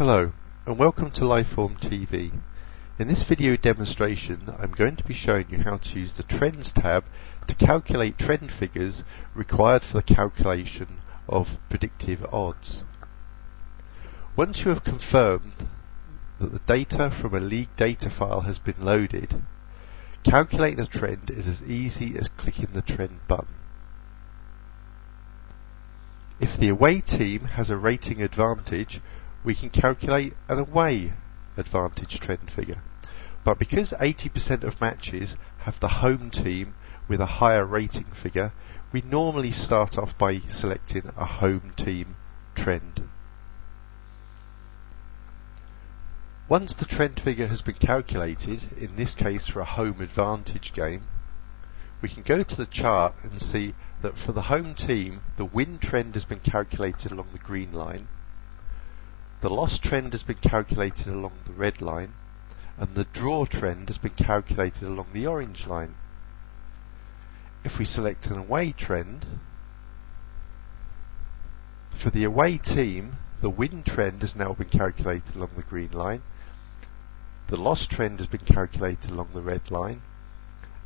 Hello and welcome to Lifeform TV. In this video demonstration I'm going to be showing you how to use the Trends tab to calculate trend figures required for the calculation of predictive odds. Once you have confirmed that the data from a league data file has been loaded, calculating a trend is as easy as clicking the trend button. If the away team has a rating advantage, we can calculate an away advantage trend figure. But because 80% of matches have the home team with a higher rating figure, we normally start off by selecting a home team trend. Once the trend figure has been calculated, in this case for a home advantage game, we can go to the chart and see that for the home team, the win trend has been calculated along the green line, the loss trend has been calculated along the red line, and the draw trend has been calculated along the orange line. If we select an away trend, for the away team, the win trend has now been calculated along the green line, the loss trend has been calculated along the red line,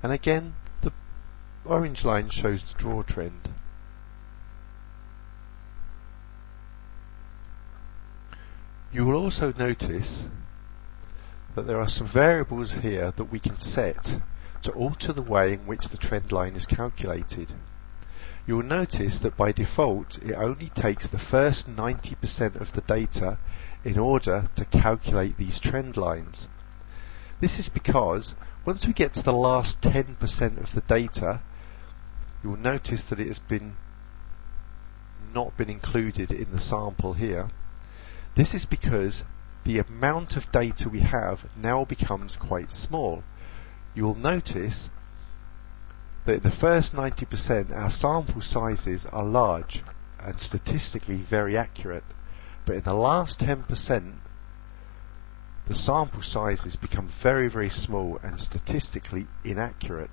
and again the orange line shows the draw trend. You will also notice that there are some variables here that we can set to alter the way in which the trend line is calculated. You will notice that by default it only takes the first 90% of the data in order to calculate these trend lines. This is because once we get to the last 10% of the data, you will notice that it has not been included in the sample here. This is because the amount of data we have now becomes quite small. You will notice that in the first 90% our sample sizes are large and statistically very accurate, but in the last 10% the sample sizes become very, very small and statistically inaccurate.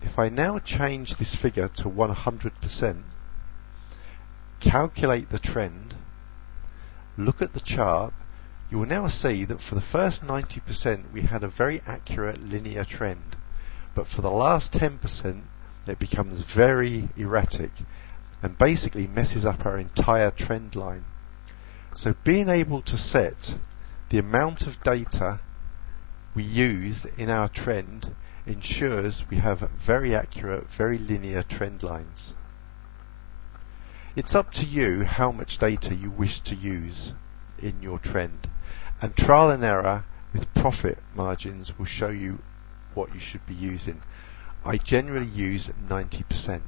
If I now change this figure to 100%, calculate the trend, look at the chart, you will now see that for the first 90% we had a very accurate linear trend, but for the last 10% it becomes very erratic and basically messes up our entire trend line. So being able to set the amount of data we use in our trend ensures we have very accurate, very linear trend lines. It's up to you how much data you wish to use in your trend, and trial and error with profit margins will show you what you should be using. I generally use 90%.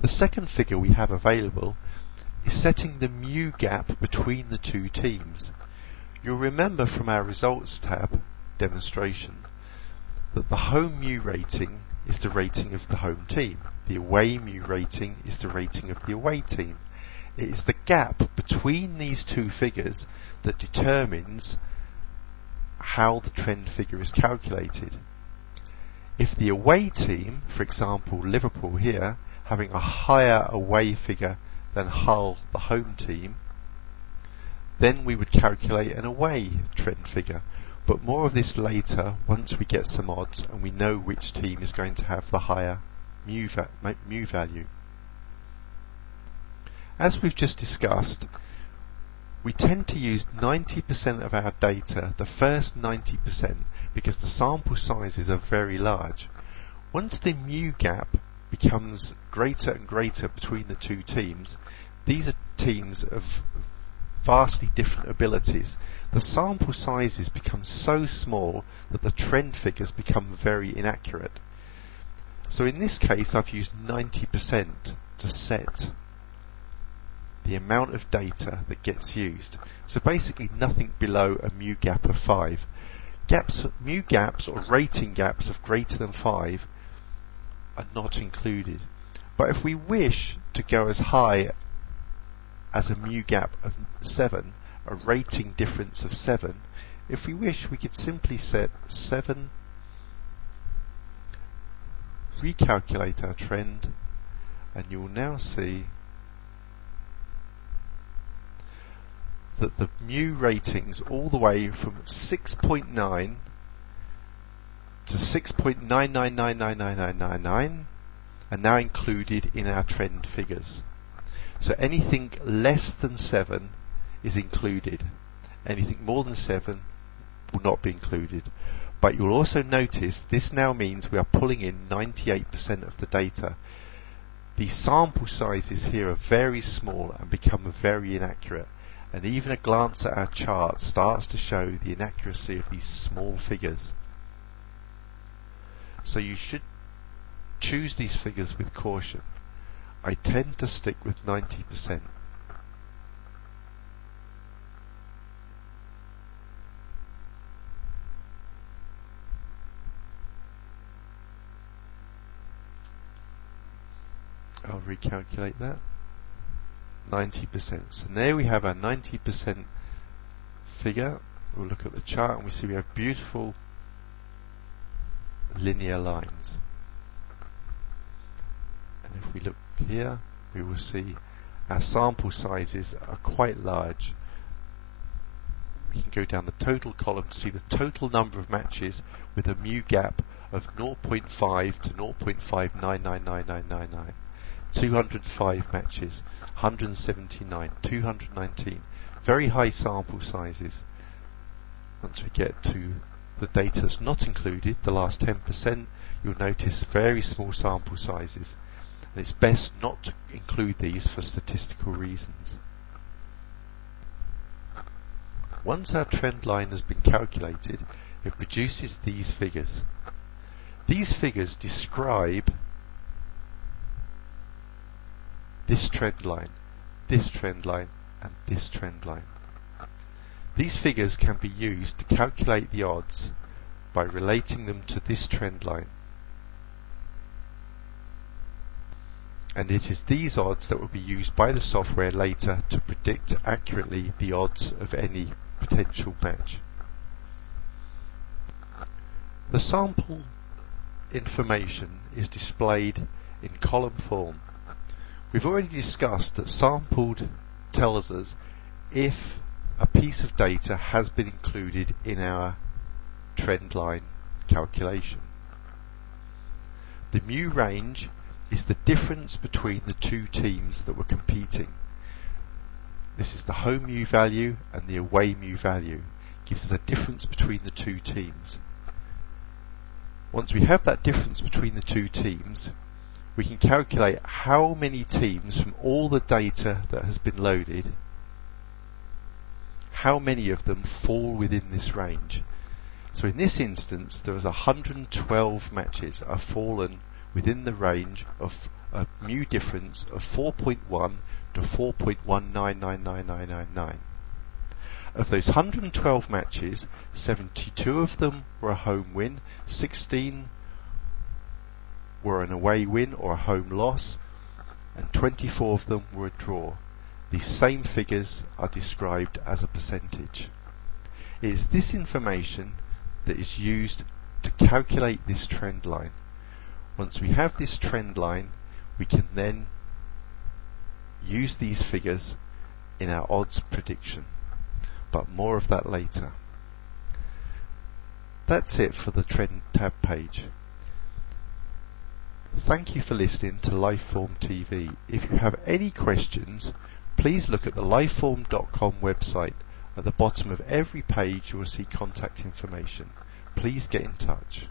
The second figure we have available is setting the mu gap between the two teams. You'll remember from our results tab demonstration that the home mu rating is the rating of the home team. The away mu rating is the rating of the away team. It is the gap between these two figures that determines how the trend figure is calculated. If the away team, for example Liverpool here, having a higher away figure than Hull, the home team, then we would calculate an away trend figure. But more of this later once we get some odds and we know which team is going to have the higher mu value. As we've just discussed, we tend to use 90% of our data, the first 90%, because the sample sizes are very large. Once the mu gap becomes greater and greater between the two teams, these are teams of vastly different abilities. The sample sizes become so small that the trend figures become very inaccurate. So in this case I've used 90% to set the amount of data that gets used. So basically nothing below a mu gap of 5. Mu gaps or rating gaps of greater than 5 are not included. But if we wish to go as high as a mu gap of 7, a rating difference of 7, if we wish we could simply set 7, recalculate our trend, and you will now see that the mu ratings all the way from 6.9 to 6.9999999 are now included in our trend figures. So anything less than 7 is included. Anything more than 7 will not be included. But you'll also notice this now means we are pulling in 98% of the data. The sample sizes here are very small and become very inaccurate, and even a glance at our chart starts to show the inaccuracy of these small figures. So you should choose these figures with caution. I tend to stick with 90%. I'll recalculate that. 90%. So there we have our 90% figure. We'll look at the chart and we see we have beautiful linear lines. And if we look here, we will see our sample sizes are quite large. We can go down the total column to see the total number of matches with a mu gap of 0.5 to 0.5999999. 205 matches, 179, 219. Very high sample sizes. Once we get to the data that's not included, the last 10%, you'll notice very small sample sizes. And it's best not to include these for statistical reasons. Once our trend line has been calculated, it produces these figures. These figures describe this trend line, this trend line, and this trend line. These figures can be used to calculate the odds by relating them to this trend line. And it is these odds that will be used by the software later to predict accurately the odds of any potential match. The sample information is displayed in column form. We've already discussed that sampled tells us if a piece of data has been included in our trend line calculation. The mu range is the difference between the two teams that were competing. This is the home mu value and the away mu value. It gives us a difference between the two teams. Once we have that difference between the two teams, we can calculate how many teams from all the data that has been loaded, how many of them fall within this range. So in this instance, there was 112 matches are fallen within the range of a mu difference of 4.1 to 4.1999999. Of those 112 matches, 72 of them were a home win, 16 were an away win or a home loss, and 24 of them were a draw. These same figures are described as a percentage. It is this information that is used to calculate this trend line. Once we have this trend line, we can then use these figures in our odds prediction. But more of that later. That's it for the Trend tab page. Thank you for listening to Lifeform TV. If you have any questions, please look at the lifeform.com website. At the bottom of every page you will see contact information. Please get in touch.